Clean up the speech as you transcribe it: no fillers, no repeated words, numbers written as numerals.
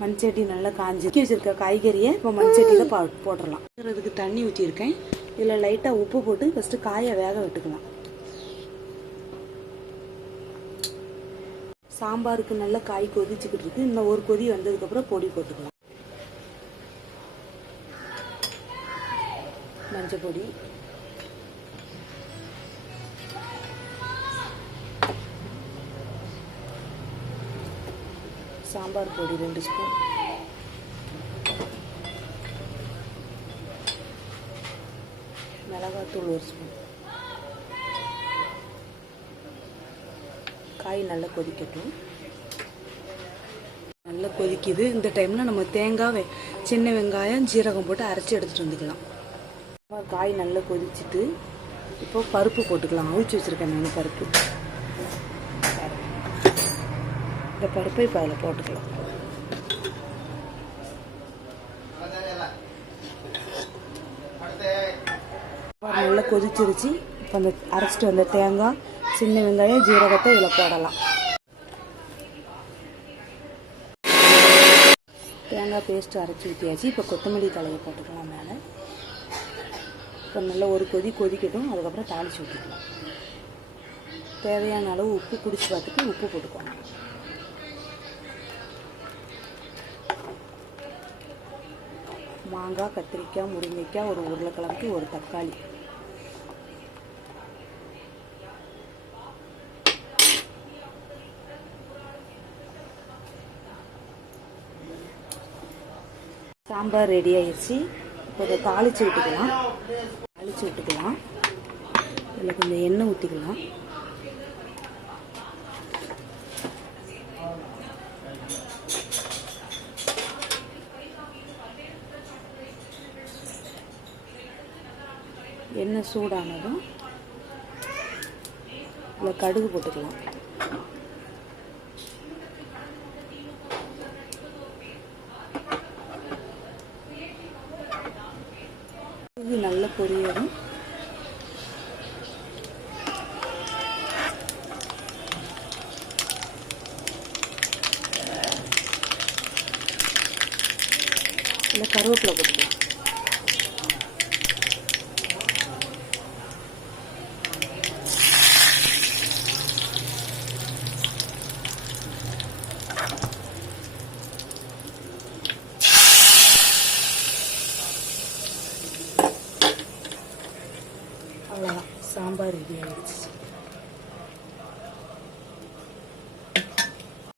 மண்சட்டி நல்லா காஞ்சி வச்சிருக்க காய்கறியை இப்போ மண்சட்டியில் போட்டுடலாம். இதுக்கு தண்ணி ஊற்றிருக்கேன். இதில் லைட்டாக உப்பு போட்டு ஃபஸ்ட்டு காயை வேக விட்டுக்கலாம். சாம்பாருக்கு நல்லா காய் கொதிச்சுக்கிட்டு இருக்கு. இன்னும் ஒரு கொதி வந்ததுக்கப்புறம் பொடி போட்டுக்கலாம். மஞ்சள் பொடி, சாம்பார் பொடி 2 ஸ்பூன், மிளகாத்தூள் 1 ஸ்பூன். காய் நல்லா கொதிக்கட்டும். நல்லா கொதிக்குது. இந்த டைமில் நம்ம தேங்காய், சின்ன வெங்காயம், ஜீரகம் போட்டு அரைச்சி எடுத்துகிட்டு வந்துக்கலாம். காய் நல்லா கொதிச்சுட்டு இப்போ பருப்பு போட்டுக்கலாம். அவிச்சு வச்சுருக்கேன் நான் பருப்பு. இந்த பருப்பை இப்போ அதில் போட்டுக்கலாம். நல்லா கொதிச்சிருச்சு. இப்போ அந்த அரைச்சிட்டு வந்த தேங்காய், சின்ன வெங்காயம், ஜீரகத்தை இதில் போடலாம். தேங்காய் பேஸ்ட்டு அரைச்சி ஊற்றியாச்சு. இப்போ கொத்தமல்லி தலையை போட்டுக்கலாம் மேலே. இப்போ நல்லா ஒரு கொதி கொதிக்கட்டும். அதுக்கப்புறம் தாளித்து ஊற்றிக்கலாம். தேவையான அளவு உப்பு குடிச்சு பார்த்துட்டு உப்பு போட்டுக்கோங்க. மாங்காய், கத்திரிக்காய், முருங்கைக்காய், ஒரு உருளைக்கிழங்கு, ஒரு தக்காளி. சாம்பார் ரெடி ஆயிடுச்சு. இப்போ இதை தாளித்து விட்டுக்கலாம். இதில் கொஞ்சம் எண்ணெய் ஊற்றிக்கலாம். எண்ணெய் சூடானதும் இதில் கடுகு போட்டுக்கலாம். இது நல்லா பொரியணும். இதில் கருவேப்பிலை போட்டுக்கலாம். அவ்வளோதான், சாம்பார் ரெடி ஆகிடுச்சு.